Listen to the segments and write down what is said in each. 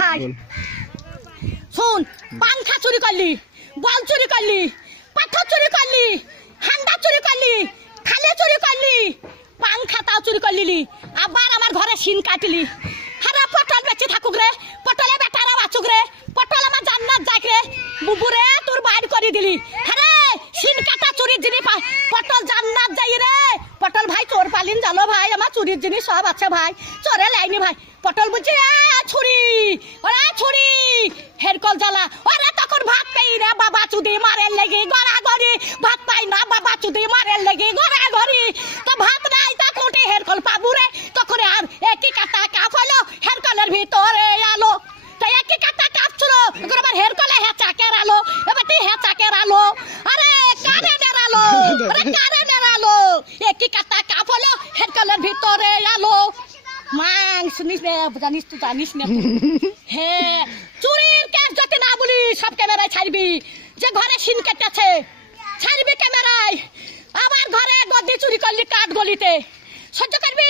ভাই শুন, পাংখা চুরি করলি, বল চুরি করলি, পাথর চুরি করলি, হান্ডা চুরি করলি, থালে চুরি করলি, পাংখাটাও চুরি করলি, আবার আমার ঘরে সিন কাটলি। হারা পটল বেঁচে থাকুক রে, পটলে বেটারা বাঁচুক রে, পটল আমার জান্নাত যাক রে, বুবুরে তোর বাইর করে দিলি। হ্যাঁ সিন কাটা চুরির জিনিস পটল জান্নাত যাই রে। পটল ভাই চোর পালিন জানো ভাই, আমার চুরির জিনিস সব আছে ভাই, চোরে লাইনি ভাই। পটল বলছে ছুরি, ওরা ছুরি হেরকল জ্বালা, ওরা তখন ভাত পাই না বাবা চুদি মারের লেগে গড়াগড়ি, ভাত পাই না বাবা চুদি মারের লেগে গড়াগড়ি। তো ভাত নাই তা কোটে হেরকল পাবু রে, তখন আর একই কাটা কাপ হলো হেরকলের ভিতরে আলো। তো একই কাটা কাপ ছিল, এখন আবার হেরকলে হেঁচাকের আলো, এবার তুই হেঁচাকের আলো। আরে কারেন্টের আলো, আরে কারেন্টের আলো, একই কাটা কাপ হলো হেরকলের ভিতরে আলো। মাং শুনিস না, জানিস তো জানিস না। হ্যাঁ চুরির কেস যদি না বলি সব ক্যামেরায় ছাড়বি, যে ঘরে সিন কেটেছে ছাড়বি ক্যামেরায়। আমার ঘরে গদি চুরি করলি কাঠ গলিতে, সহ্য করবি?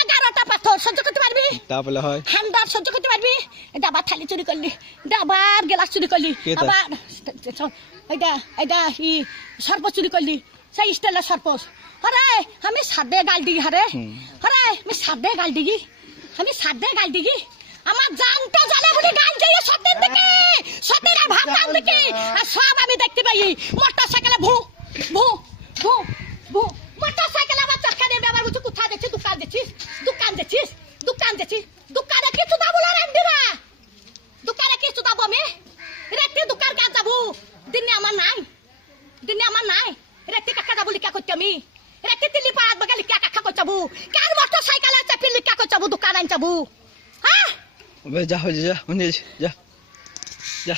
11টা পাথর সহ্য করতে পারবি? তাহলে হয় হান্ডার সহ্য করতে পারবি? ডাবার থালি চুরি করলি, ডাবার গ্লাস চুরি করলি, আবার ই সর্প চুরি করলি, সেই স্টাইলের সর্প। আরে আমি সাদে গাল দিগি, হারে আরে আমি সাদে গাল দিগি, আমি সাদে গাল দিগি। আমার জানটা জানে বলে গাল দিয়ে সত্যের দিকে, সত্যের ভাবতাম দিকে, আর সব আমি দেখতে পাই। মোটর সাইকেলে ভু ভু ভু ভু, মোটর সাইকেলে আমার চক্কা নেবে, আবার বলছি কোথায় দেখছিস? দোকান দেখছিস, দোকান দেখছিস, দোকান দেখছিস, দোকানে কিছু দাবো না রান্দিরা, দোকানে কিছু দাবো আমি রাত্রে দোকান কাজ যাবো, দিনে আমার নাই, দিনে আমার নাই, রাত্রে কাকা যাবো লিখা করতে আমি, রাত্রে তিলি পাড়াত বাগা লিখা কাকা করতে যাবো, কার মোটর সাইকেলে চাপি লিখা করতে যাবো, দোকান আন যাবো। হ্যাঁ যা যা যা যা